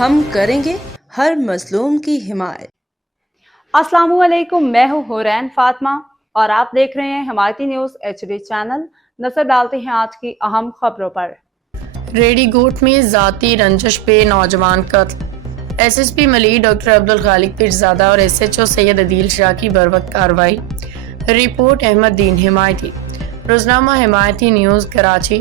ہم کریں گے ہر مظلوم کی حمایت۔ السلام علیکم، میں ہوں حورین فاطمہ اور آپ دیکھ رہے ہیں حمایتی نیوز HD چینل۔ نظر ڈالتے ہیں آج کی اہم خبروں پر۔ ریڈی گوٹ میں ذاتی رنجش پہ نوجوان قتل، SSP ملیر ڈاکٹر عبدالخالق پیرزادہ اور SHO سید عدیل شاہ کی بروقت کارروائی۔ رپورٹ احمد دین حمایتی، روزنامہ حمایتی نیوز کراچی۔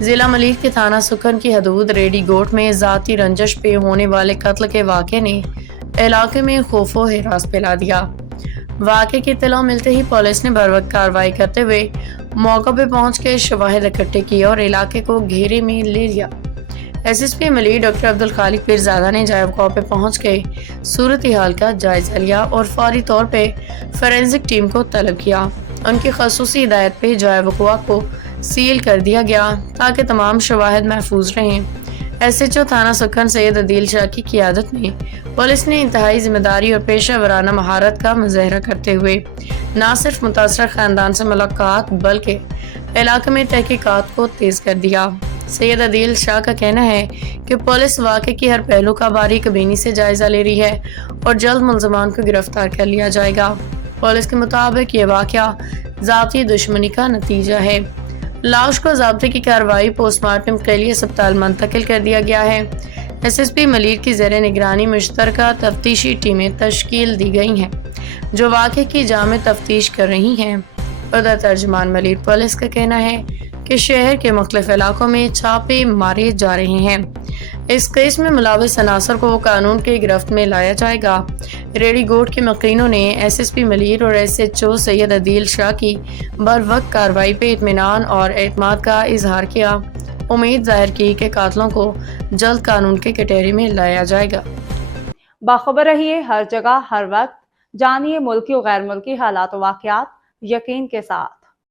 ضلع ملیر کے تھانہ سکھن کی حدود ریڈی گوٹ میں ذاتی رنجش پہ ہونے والے قتل کے واقعے نے علاقے میں خوف و ہراس پھیلا دیا۔ واقعے کی اطلاع ملتے ہی پولیس نے بروقت کارروائی کرتے ہوئے موقع پہ پہنچ کے شواہد اکٹھے کیے اور علاقے کو گھیرے میں لے لیا۔ SSP ملیر ڈاکٹر عبدالخالق پیرزادہ نے جائے وقوع پہ پہنچ کے صورتحال کا جائزہ لیا اور فوری طور پہ فورینسک ٹیم کو طلب کیا۔ ان کی خصوصی ہدایت پہ جائے وقوع کو سیل کر دیا گیا تاکہ تمام شواہد محفوظ رہیں۔ SHO تھانہ سکھن سید عدیل شاہ کی قیادت میں پولیس نے انتہائی ذمہ داری اور پیشہ ورانہ مہارت کا مظاہرہ کرتے ہوئے نہ صرف متاثرہ خاندان سے ملاقات بلکہ علاقے میں تحقیقات کو تیز کر دیا۔ سید عدیل شاہ کا کہنا ہے کہ پولیس واقعے کی ہر پہلو کا باریک بینی سے جائزہ لے رہی ہے اور جلد ملزمان کو گرفتار کر لیا جائے گا۔ پولیس کے مطابق یہ واقعہ ذاتی دشمنی کا نتیجہ ہے۔ لاش کو ضابطے کی کارروائی پوسٹ مارٹم کے لیے اسپتال منتقل کر دیا گیا ہے۔ SSP ملیر کی زیر نگرانی مشترکہ تفتیشی ٹیمیں تشکیل دی گئی ہیں جو واقعے کی جامع تفتیش کر رہی ہیں۔ ادھر ترجمان ملیر پولیس کا کہنا ہے کہ شہر کے مختلف علاقوں میں چھاپے مارے جا رہے ہیں۔ اس کیس میں ملوث عناصر کو قانون کے گرفت میں لایا جائے گا۔ ریڈی گوٹ کے مقررینوں نے SSP ملیر اور SHO سید عدیل شاہ کی بروقت کارروائی پہ اطمینان اور اعتماد کا اظہار کیا۔ امید ظاہر کی کہ قاتلوں کو جلد قانون کے کٹہرے میں لایا جائے گا۔ باخبر رہیے ہر جگہ ہر وقت، جانیے ملکی و غیر ملکی حالات و واقعات یقین کے ساتھ۔